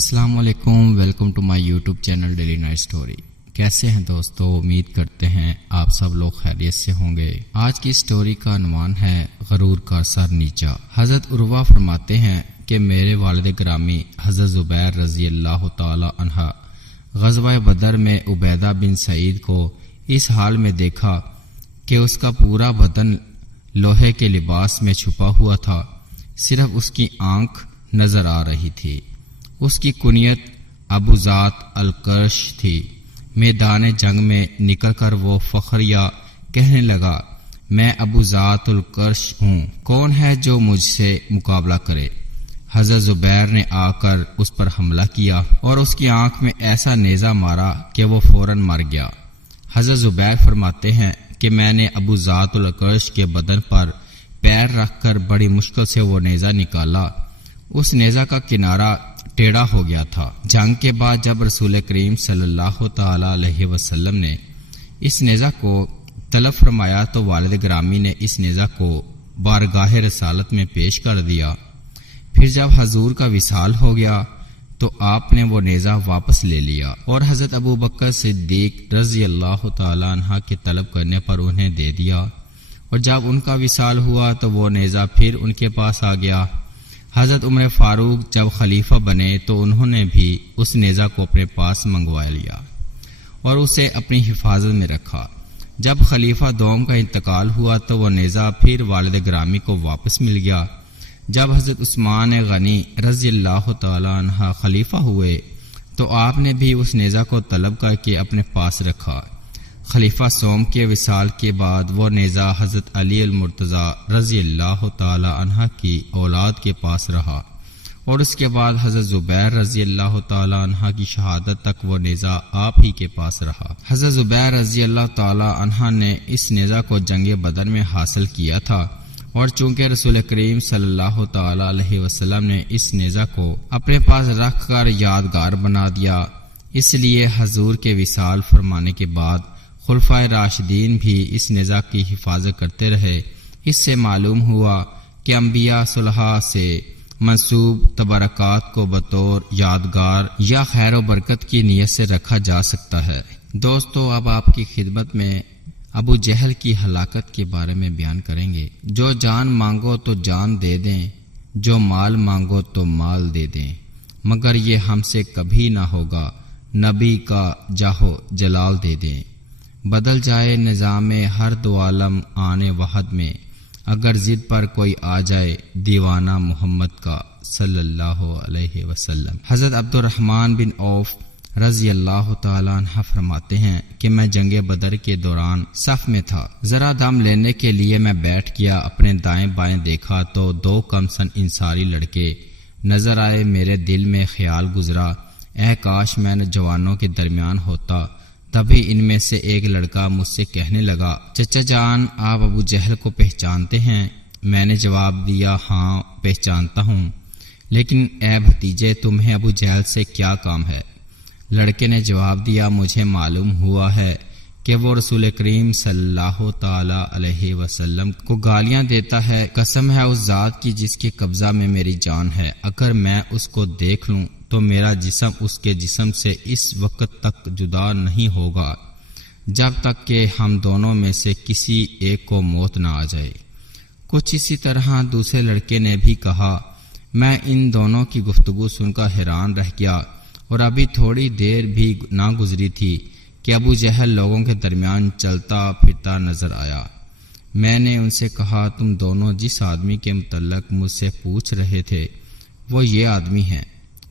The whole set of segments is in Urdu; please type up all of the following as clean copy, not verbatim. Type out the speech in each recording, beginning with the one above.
السلام علیکم، welcome to my YouTube channel Daily Night Story. کیسے ہیں دوستو؟ امید کرتے ہیں آپ سب لوگ خیریت سے ہوں گے۔ آج کی سٹوری کا عنوان ہے غرور کا سر نیچا۔ حضرت عروہ فرماتے ہیں کہ میرے والد گرامی حضرت زبیر رضی اللہ تعالی عنہ غزوہ بدر میں عبیدہ بن سعید کو اس حال میں دیکھا کہ اس کا پورا بدن لوہے کے لباس میں چھپا ہوا تھا، صرف اس کی آنکھ نظر آ رہی تھی۔ اس کی کنیت ابو ذات القرش تھی۔ میدان جنگ میں نکل کر وہ فخریہ کہنے لگا، میں ابو ذات القرش ہوں، کون ہے جو مجھ سے مقابلہ کرے؟ حضرت زبیر نے آ کر اس پر حملہ کیا اور اس کی آنکھ میں ایسا نیزہ مارا کہ وہ فوراً مر گیا۔ حضرت زبیر فرماتے ہیں کہ میں نے ابو ذات القرش کے بدن پر پیر رکھ کر بڑی مشکل سے وہ نیزہ نکالا۔ اس نیزہ کا کنارہ ٹیڑھا ہو گیا تھا۔ جنگ کے بعد جب رسول کریم صلی اللہ تعالی علیہ وسلم نے اس نیزہ کو طلب فرمایا تو والد گرامی نے اس نیزہ کو بارگاہ رسالت میں پیش کر دیا۔ پھر جب حضور کا وصال ہو گیا تو آپ نے وہ نیزہ واپس لے لیا اور حضرت ابو بکر صدیق رضی اللہ تعالی عنہ کے طلب کرنے پر انہیں دے دیا، اور جب ان کا وصال ہوا تو وہ نیزہ پھر ان کے پاس آ گیا۔ حضرت عمر فاروق جب خلیفہ بنے تو انہوں نے بھی اس نیزہ کو اپنے پاس منگوا لیا اور اسے اپنی حفاظت میں رکھا۔ جب خلیفہ دوم کا انتقال ہوا تو وہ نیزہ پھر والد گرامی کو واپس مل گیا۔ جب حضرت عثمان غنی رضی اللہ تعالی عنہ خلیفہ ہوئے تو آپ نے بھی اس نیزہ کو طلب کر کے اپنے پاس رکھا۔ خلیفہ سوم کے وصال کے بعد وہ نیزہ حضرت علی المرتضی رضی اللہ تعالی عنہ کی اولاد کے پاس رہا، اور اس کے بعد حضرت زبیر رضی اللہ تعالی عنہ کی شہادت تک وہ نیزہ آپ ہی کے پاس رہا۔ حضرت زبیر رضی اللہ تعالی عنہ نے اس نیزہ کو جنگ بدر میں حاصل کیا تھا، اور چونکہ رسول کریم صلی اللہ تعالی علیہ وسلم نے اس نیزہ کو اپنے پاس رکھ کر یادگار بنا دیا، اس لیے حضور کے وصال فرمانے کے بعد خلفائے راشدین بھی اس نیزہ کی حفاظت کرتے رہے۔ اس سے معلوم ہوا کہ انبیاء صلحاء سے منسوب تبرکات کو بطور یادگار یا خیر و برکت کی نیت سے رکھا جا سکتا ہے۔ دوستو، اب آپ کی خدمت میں ابو جہل کی ہلاکت کے بارے میں بیان کریں گے۔ جو جان مانگو تو جان دے دیں، جو مال مانگو تو مال دے دیں، مگر یہ ہم سے کبھی نہ ہوگا، نبی کا جاہو جلال دے دیں۔ بدل جائے نظام ہر دو عالم آنے وحد میں، اگر ضد پر کوئی آ جائے دیوانہ محمد کا صلی اللہ علیہ وسلم۔ حضرت عبد الرحمن بن عوف رضی اللہ تعالیٰ عنہ فرماتے ہیں کہ میں جنگ بدر کے دوران صف میں تھا، ذرا دم لینے کے لیے میں بیٹھ گیا، اپنے دائیں بائیں دیکھا تو دو کم سن انصاری لڑکے نظر آئے۔ میرے دل میں خیال گزرا، اے کاش میں جوانوں کے درمیان ہوتا۔ تبھی ان میں سے ایک لڑکا مجھ سے کہنے لگا، چچا جان آپ ابو جہل کو پہچانتے ہیں؟ میں نے جواب دیا، ہاں پہچانتا ہوں، لیکن اے بھتیجے تمہیں ابو جہل سے کیا کام ہے؟ لڑکے نے جواب دیا، مجھے معلوم ہوا ہے کہ وہ رسول کریم صلی اللہ تعالی علیہ وسلم کو گالیاں دیتا ہے، قسم ہے اس ذات کی جس کے قبضہ میں میری جان ہے، اگر میں اس کو دیکھ لوں تو میرا جسم اس کے جسم سے اس وقت تک جدا نہیں ہوگا جب تک کہ ہم دونوں میں سے کسی ایک کو موت نہ آ جائے۔ کچھ اسی طرح دوسرے لڑکے نے بھی کہا۔ میں ان دونوں کی گفتگو سن کر حیران رہ گیا، اور ابھی تھوڑی دیر بھی نہ گزری تھی کہ ابو جہل لوگوں کے درمیان چلتا پھرتا نظر آیا۔ میں نے ان سے کہا، تم دونوں جس آدمی کے متعلق مجھ سے پوچھ رہے تھے وہ یہ آدمی ہیں۔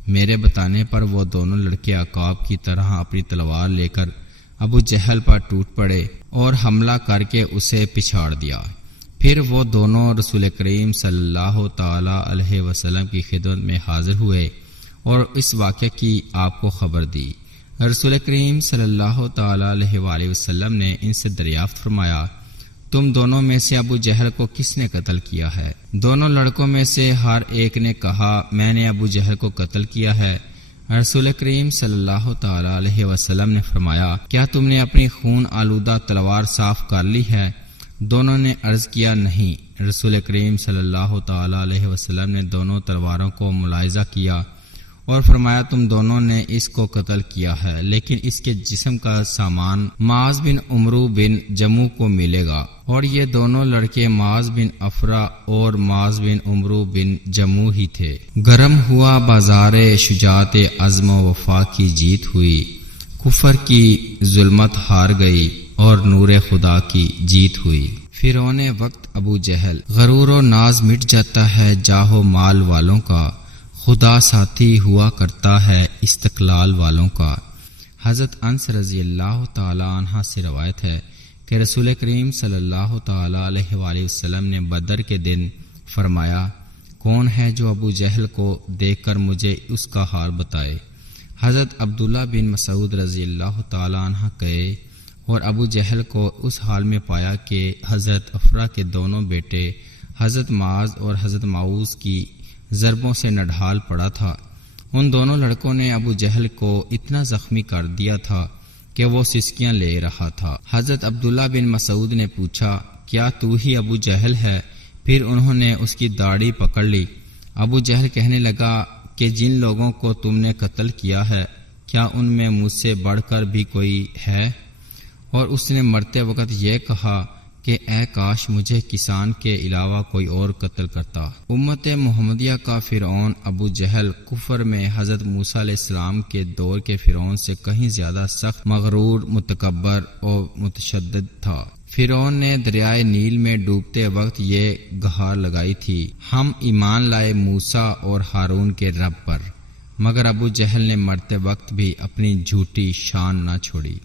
میرے بتانے پر وہ دونوں لڑکے عقاب کی طرح اپنی تلوار لے کر ابو جہل پر ٹوٹ پڑے اور حملہ کر کے اسے پچھاڑ دیا۔ پھر وہ دونوں رسول کریم صلی اللہ تعالی علیہ وسلم کی خدمت میں حاضر ہوئے اور اس واقعے کی آپ کو خبر دی۔ رسول کریم صلی اللہ تعالی علیہ وآلہ وسلم نے ان سے دریافت فرمایا، تم دونوں میں سے ابو جہل کو کس نے قتل کیا ہے؟ دونوں لڑکوں میں سے ہر ایک نے کہا، میں نے ابو جہل کو قتل کیا ہے۔ رسول کریم صلی اللہ تعالی علیہ وسلم نے فرمایا، کیا تم نے اپنی خون آلودہ تلوار صاف کر لی ہے؟ دونوں نے عرض کیا، نہیں۔ رسول کریم صلی اللہ تعالی علیہ وسلم نے دونوں تلواروں کو ملاحظہ کیا اور فرمایا تم دونوں نے اس کو قتل کیا ہے، لیکن اس کے جسم کا سامان معاذ بن عمرو بن جمو کو ملے گا، اور یہ دونوں لڑکے معاذ بن افرا اور معاذ بن عمرو بن جمو ہی تھے۔ گرم ہوا بازار شجاعت عزم و وفا کی جیت ہوئی، کفر کی ظلمت ہار گئی اور نور خدا کی جیت ہوئی۔ فرعون وقت ابو جہل، غرور و ناز مٹ جاتا ہے جاہ و مال والوں کا، خدا ساتھی ہوا کرتا ہے استقلال والوں کا۔ حضرت انس رضی اللہ تعالی عنہ سے روایت ہے کہ رسول کریم صلی اللہ تعالی علیہ وآلہ وسلم نے بدر کے دن فرمایا، کون ہے جو ابو جہل کو دیکھ کر مجھے اس کا حال بتائے؟ حضرت عبداللہ بن مسعود رضی اللہ تعالی عنہ گئے اور ابو جہل کو اس حال میں پایا کہ حضرت افرا کے دونوں بیٹے حضرت معاذ اور حضرت معوذ کی ضربوں سے نڈھال پڑا تھا۔ ان دونوں لڑکوں نے ابو جہل کو اتنا زخمی کر دیا تھا کہ وہ سسکیاں لے رہا تھا۔ حضرت عبداللہ بن مسعود نے پوچھا، کیا تو ہی ابو جہل ہے؟ پھر انہوں نے اس کی داڑھی پکڑ لی۔ ابو جہل کہنے لگا کہ جن لوگوں کو تم نے قتل کیا ہے، کیا ان میں مجھ سے بڑھ کر بھی کوئی ہے؟ اور اس نے مرتے وقت یہ کہا کہ اے کاش مجھے کسان کے علاوہ کوئی اور قتل کرتا۔ امت محمدیہ کا فرعون ابو جہل کفر میں حضرت موسیٰ علیہ السلام کے دور کے فرعون سے کہیں زیادہ سخت، مغرور، متکبر اور متشدد تھا۔ فرعون نے دریائے نیل میں ڈوبتے وقت یہ گہار لگائی تھی، ہم ایمان لائے موسیٰ اور ہارون کے رب پر، مگر ابو جہل نے مرتے وقت بھی اپنی جھوٹی شان نہ چھوڑی۔